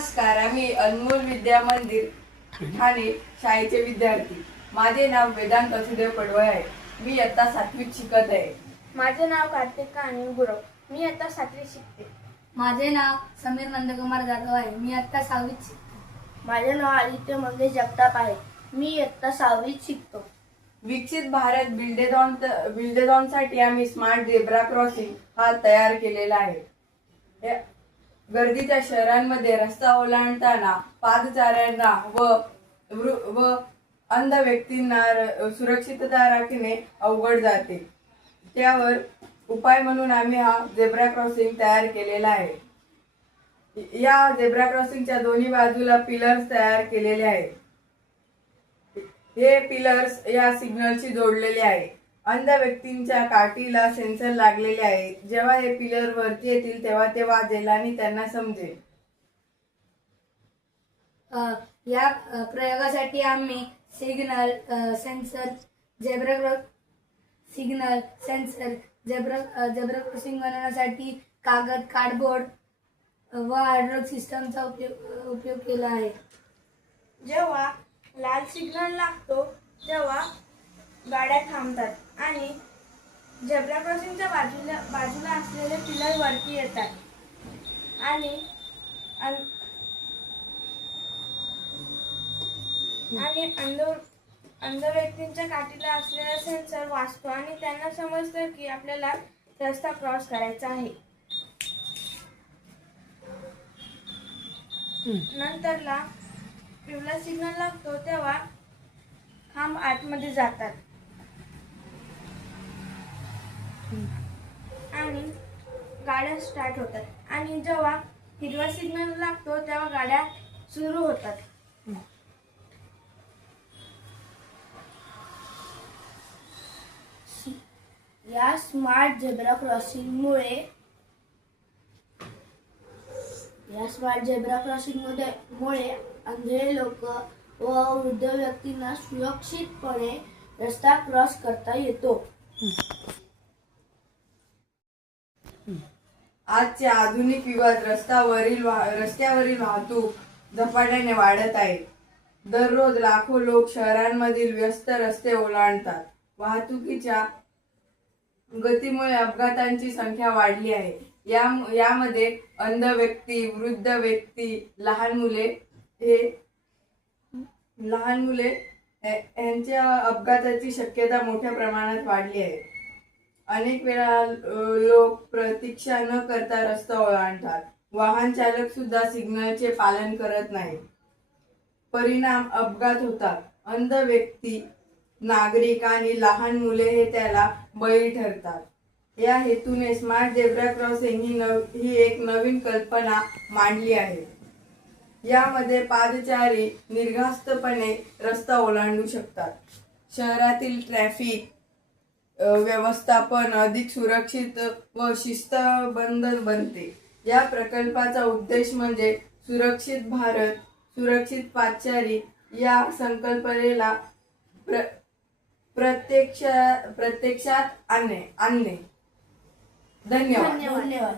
नमस्कार, आम्ही अनमोल विद्या मंदिर ठाणे शाळेचे विद्यार्थी. माझे नाव वेदांत वसुदेव पडवळ आहे. मी इयत्ता 7वीत शिकत आहे. माझे नाव कार्तिका अनिल गुरव. मी आता 7वीत शिकते. माझे नाव समीर नंदकुमार जाधव आहे. मी आता 6वीत शिकते. माझे नाव आदित्य मंगेश जगताप आहे. मी इयत्ता 6वीत शिकतो. विकसित भारत बिल्डेझॉनसाठी आम्ही स्मार्ट झेब्रा क्रॉसिंग हा तयार केलेला आहे. गर्दीच्या शहरांमध्ये रस्ता ओलांडताना पादचाऱ्यांना व अंध व्यक्तींना सुरक्षितता राखणे अवघड जाते. त्यावर उपाय म्हणून आम्ही हा झेब्रा क्रॉसिंग तयार केलेला आहे. या झेब्रा क्रॉसिंगच्या दोन्ही बाजूला पिलर्स तयार केलेले आहेत. हे पिलर्स या सिग्नलशी जोडलेले आहे. अंध व्यक्तींच्या काठीला सेन्सर लागलेले आहे. जेव्हा हे पिलर वरती येतील तेव्हा ते वाजेल आणि त्यांना समजेल. या प्रयोगासाठी आम्ही सिग्नल सेन्सर झेब्रा क्रॉसिंग बनवण्यासाठी कागद, कार्डबोर्ड व हायड्रोलिक सिस्टमचा उपयोग केला आहे. जेव्हा लाल सिग्नल लागतो तेव्हा गाड्या थांबतात आणि झेब्रा क्रॉसिंगच्या बाजूला असलेले पिलर वरती येतात आणि अंध व्यक्तींच्या काठीला असलेला सेन्सर वाचतो आणि त्यांना समजतं की आपल्याला रस्ता क्रॉस करायचा आहे. नंतरला पिवळा सिग्नल लागतो तेव्हा खांब आतमध्ये जातात आणि गाड्या स्टार्ट होतात आणि जेव्हा हिरवा सिग्नल लागतो तेव्हा गाड्या सुरू होतात. या स्मार्ट झेब्रा क्रॉसिंगमुळे अंधे लोक व वृद्ध व्यक्तींना सुरक्षितपणे रस्ता क्रॉस करता येतो. आजच्या आधुनिक युगात रस्त्यावरील वाहतूक झपाट्याने वाढत आहे. दररोज लाखो लोक शहरांमधील व्यस्त रस्ते ओलांडतात. वाहतुकीच्या गतीमुळे अपघातांची संख्या वाढली आहे. यामध्ये अंध व्यक्ती, वृद्ध व्यक्ती, लहान मुले यांच्या अपघाताची शक्यता मोठ्या प्रमाणात वाढली आहे. अनेक वेळा लोक प्रतीक्षा न करता रस्ता ओलांडतात. वाहन चालक सुद्धा सिग्नलचे पालन करत नाही. परिणाम अपघात होतात. अंध व्यक्ती, नागरिक आणि लहान मुले हे त्याला बळी ठरतात. या हेतूने स्मार्ट झेब्रा क्रॉसिंग ही एक नवीन कल्पना मांडली आहे. यामध्ये पादचारी निर्धास्तपणे रस्ता ओलांडू शकतात. शहरातील ट्रॅफिक व्यवस्थापन अधिक सुरक्षित व शिस्तबद्ध बनते. या प्रकल्पाचा उद्देश म्हणजे सुरक्षित भारत, सुरक्षित पादचारी या संकल्पनेला प्रत्यक्षात आणणे. धन्यवाद.